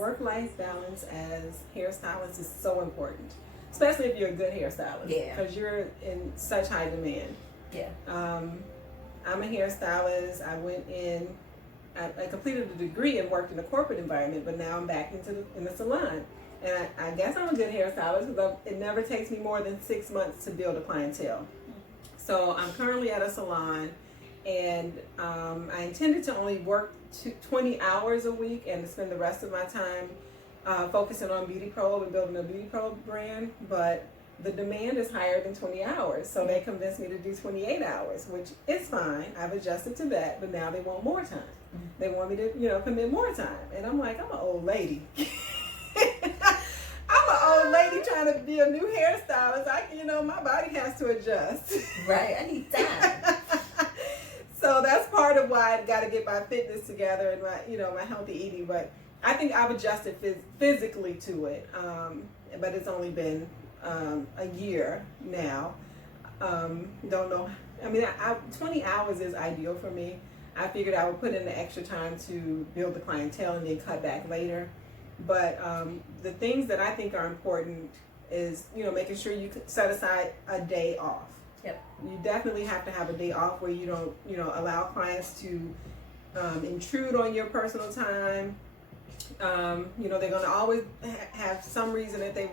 Work-life balance as hairstylist is so important, especially if you're a good hairstylist. Yeah. Because you're in such high demand. Yeah. I'm a hairstylist. I completed a degree and worked in a corporate environment, but now I'm back in the salon. And I guess I'm a good hairstylist because it never takes me more than 6 months to build a clientele. So I'm currently at a salon, and I intended to only work 20 hours a week and to spend the rest of my time focusing on Beauty Pro and building a Beauty Pro brand. But the demand is higher than 20 hours, so they convinced me to do 28 hours, which is fine. I've adjusted to that, but now they want more time. They want me to, commit more time. And I'm like, I'm an old lady. I'm an old lady trying to be a new hairstylist. My body has to adjust. Right, I need time. So that's part of why I got to get my fitness together and my healthy eating. But I think I've adjusted physically to it. But it's only been a year now. Don't know. 20 hours is ideal for me. I figured I would put in the extra time to build the clientele and then cut back later. But the things that I think are important is, making sure you set aside a day off. Yep. You definitely have to have a day off where you don't, allow clients to intrude on your personal time. They're going to always have some reason that they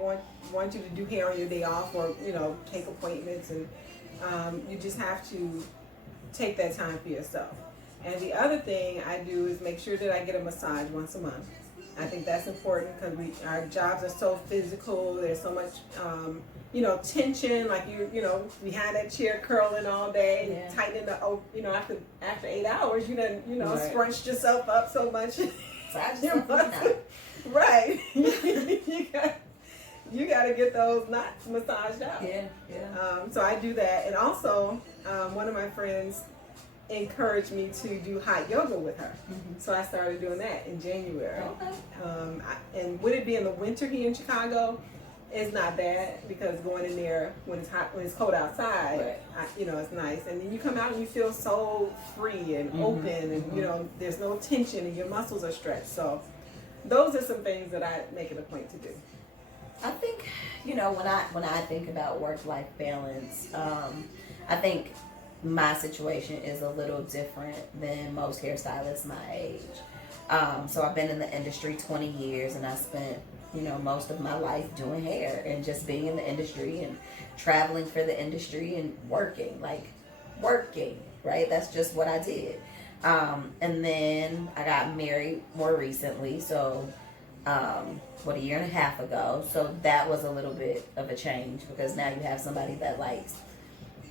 want you to do hair on your day off or, take appointments. And you just have to take that time for yourself. And the other thing I do is make sure that I get a massage once a month. I think that's important because our jobs are so physical. There's so much, tension. Like behind that chair curling all day, tightening the, after 8 hours, you done, right. scrunched yourself up so much. Right. you got to get those knots massaged out. Yeah. So I do that, and also one of my friends encouraged me to do hot yoga with her. So I started doing that in January. Okay. And would it be in the winter here in Chicago? It's not bad because going in there when it's cold outside, right. It's nice. And then you come out and you feel so free and open, and there's no tension and your muscles are stretched. So those are some things that I make it a point to do. I think, when I think about work-life balance, I think my situation is a little different than most hairstylists my age. So I've been in the industry 20 years, and I spent, most of my life doing hair and just being in the industry and traveling for the industry and working, right? That's just what I did. And then I got married more recently, so a year and a half ago. So that was a little bit of a change because now you have somebody that likes,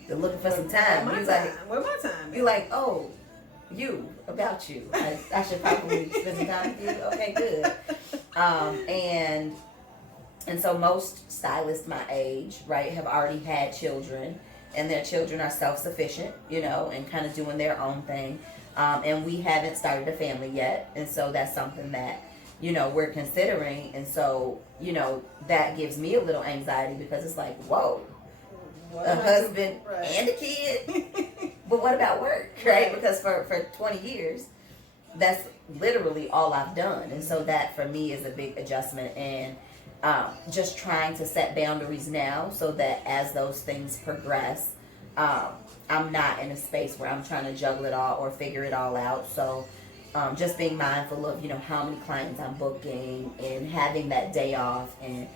they're looking for some time. Where my time? You're like, oh, about you. I should probably spend some time with you. Okay, good. And so most stylists my age, right, have already had children, and their children are self-sufficient, and kind of doing their own thing. And we haven't started a family yet, and so that's something that, we're considering. And so, that gives me a little anxiety because it's like, whoa, a husband and a kid. But what about work, right? Because for 20 years, that's literally all I've done. And so that for me is a big adjustment, and just trying to set boundaries now so that as those things progress, I'm not in a space where I'm trying to juggle it all or figure it all out. So just being mindful of, how many clients I'm booking and having that day off and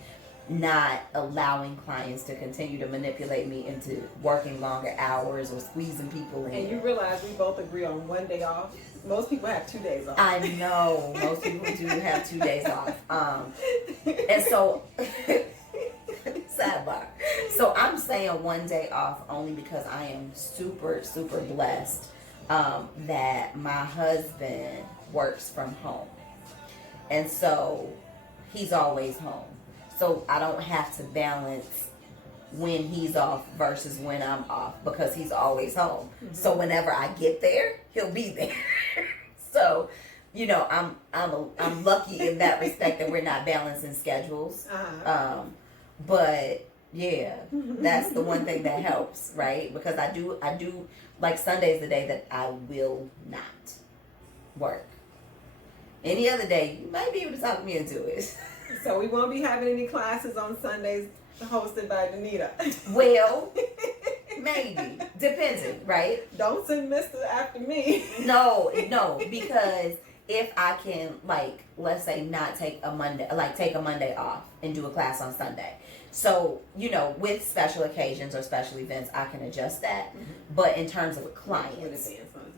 not allowing clients to continue to manipulate me into working longer hours or squeezing people in. And you realize we both agree on one day off. Most people have 2 days off. I know most people do have 2 days off. And so, sidebar. So I'm saying 1 day off only because I am super, super blessed that my husband works from home. And so he's always home. So I don't have to balance when he's off versus when I'm off because he's always home. So whenever I get there, he'll be there. So, I'm lucky in that respect that we're not balancing schedules. But yeah, that's the one thing that helps, right? Because I do like Sunday's the day that I will not work. Any other day, you might be able to talk me into it. So we won't be having any classes on Sundays hosted by Danita. Well, maybe. Depending, right? Don't send Mr. after me. No, because if I can, like, let's say not take a Monday, like take a Monday off and do a class on Sunday. So, you know, with special occasions or special events, I can adjust that. Mm-hmm. But in terms of clients,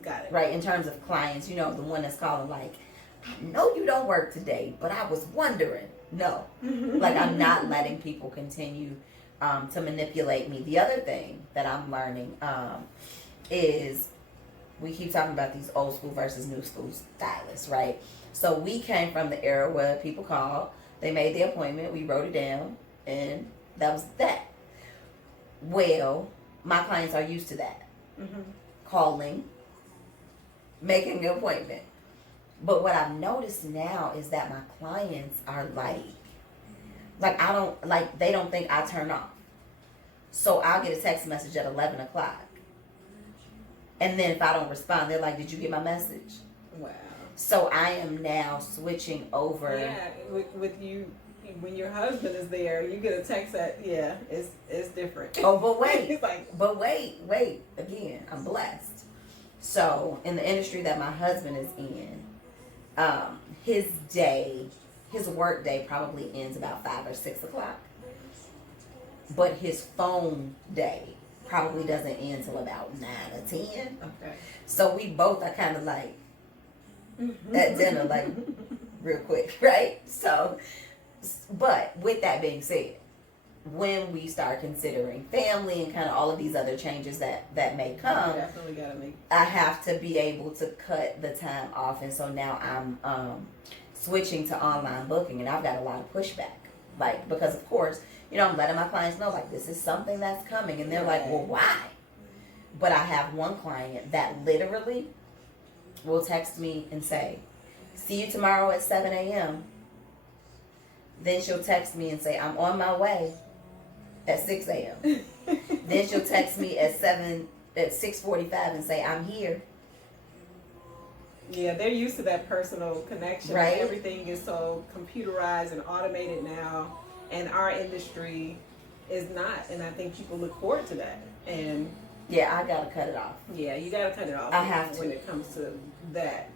got it. right, in terms of clients, you know, the one that's calling like, I know you don't work today, but I was wondering. No, like I'm not letting people continue to manipulate me. The other thing that I'm learning is we keep talking about these old school versus new school stylists, right? So we came from the era where people called, they made the appointment, we wrote it down, and that was that. Well, my clients are used to that. Calling, making an appointment. But what I've noticed now is that my clients are like I don't, like they don't think I turn off. So I'll get a text message at 11 o'clock. And then if I don't respond, they're like, did you get my message? Wow. So I am now switching over. Yeah, with you, when your husband is there, you get a text that, yeah, it's different. Oh, but wait. It's like, but wait. Again, I'm blessed. So in the industry that my husband is in, his work day probably ends about 5 or 6 o'clock. But his phone day probably doesn't end till about 9 or 10. okay. So we both are kind of like at dinner, like real quick, right? So, but with that being said, when we start considering family and kind of all of these other changes that may come, definitely gotta make. I have to be able to cut the time off, and so now I'm switching to online booking, and I've got a lot of pushback, like because of course, you know, I'm letting my clients know like this is something that's coming, and they're like, well, why? But I have one client that literally will text me and say, see you tomorrow at 7 a.m. Then she'll text me and say, I'm on my way at 6 a.m. Then she'll text me at 6:45 and say, I'm here. Yeah, they're used to that personal connection. Right. Everything is so computerized and automated now, and our industry is not. And I think people look forward to that. And yeah, I gotta cut it off. yeah, you gotta cut it off. I have to. when it comes to that.